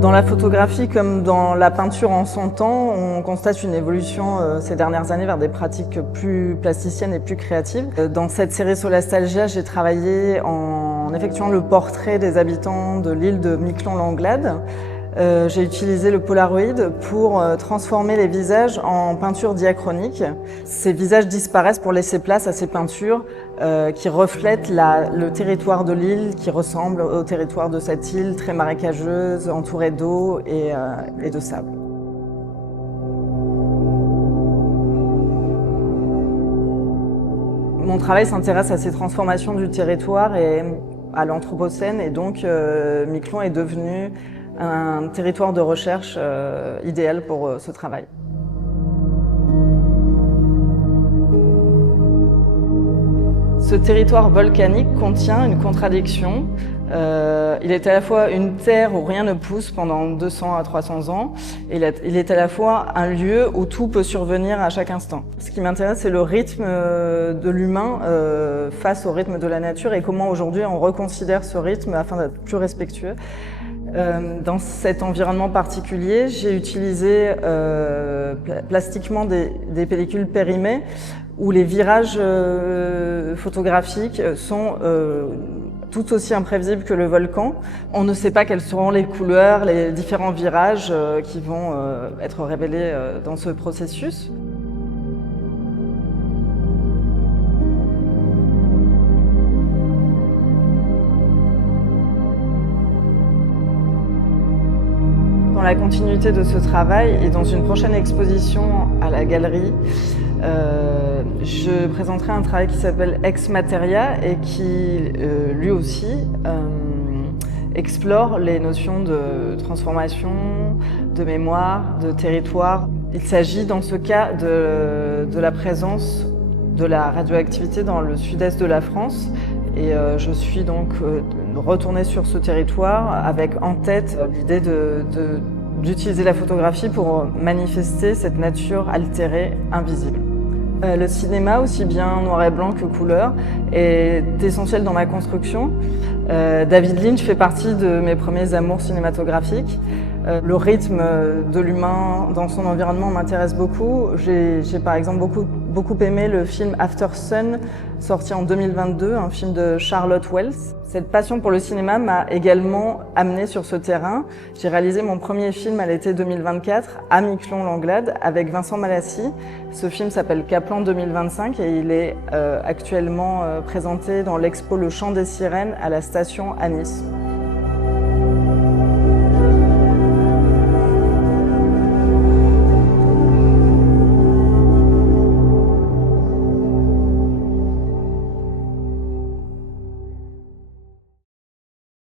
Dans la photographie comme dans la peinture en son temps, on constate une évolution ces dernières années vers des pratiques plus plasticiennes et plus créatives. Dans cette série Solastalgia, j'ai travaillé en effectuant le portrait des habitants de l'île de Miquelon-Langlade. J'ai utilisé le Polaroid pour transformer les visages en peinture diachronique. Ces visages disparaissent pour laisser place à ces peintures qui reflètent le territoire de l'île, qui ressemble au territoire de cette île très marécageuse, entourée d'eau et de sable. Mon travail s'intéresse à ces transformations du territoire et à l'Anthropocène, et donc Miquelon est devenu un territoire de recherche idéal pour ce travail. Ce territoire volcanique contient une contradiction. Il est à la fois une terre où rien ne pousse pendant 200 à 300 ans, et il est à la fois un lieu où tout peut survenir à chaque instant. Ce qui m'intéresse, c'est le rythme de l'humain face au rythme de la nature et comment aujourd'hui on reconsidère ce rythme afin d'être plus respectueux. Dans cet environnement particulier, j'ai utilisé plastiquement des pellicules périmées où les virages photographiques sont tout aussi imprévisibles que le volcan. On ne sait pas quelles seront les couleurs, les différents virages qui vont être révélés dans ce processus. Dans la continuité de ce travail et dans une prochaine exposition à la galerie, je présenterai un travail qui s'appelle Ex Materia et qui, lui aussi, explore les notions de transformation, de mémoire, de territoire. Il s'agit dans ce cas de la présence de la radioactivité dans le sud-est de la France. Et je suis donc retournée sur ce territoire avec en tête l'idée d'utiliser la photographie pour manifester cette nature altérée, invisible. Le cinéma, aussi bien noir et blanc que couleur, est essentiel dans ma construction. David Lynch fait partie de mes premiers amours cinématographiques. Le rythme de l'humain dans son environnement m'intéresse beaucoup. J'ai par exemple beaucoup aimé le film After Sun, sorti en 2022, un film de Charlotte Wells. Cette passion pour le cinéma m'a également amenée sur ce terrain. J'ai réalisé mon premier film à l'été 2024 à Miquelon-Langlade avec Vincent Malassi. Ce film s'appelle Kaplan 2025 et il est actuellement présenté dans l'expo Le Chant des Sirènes à la station à Nice.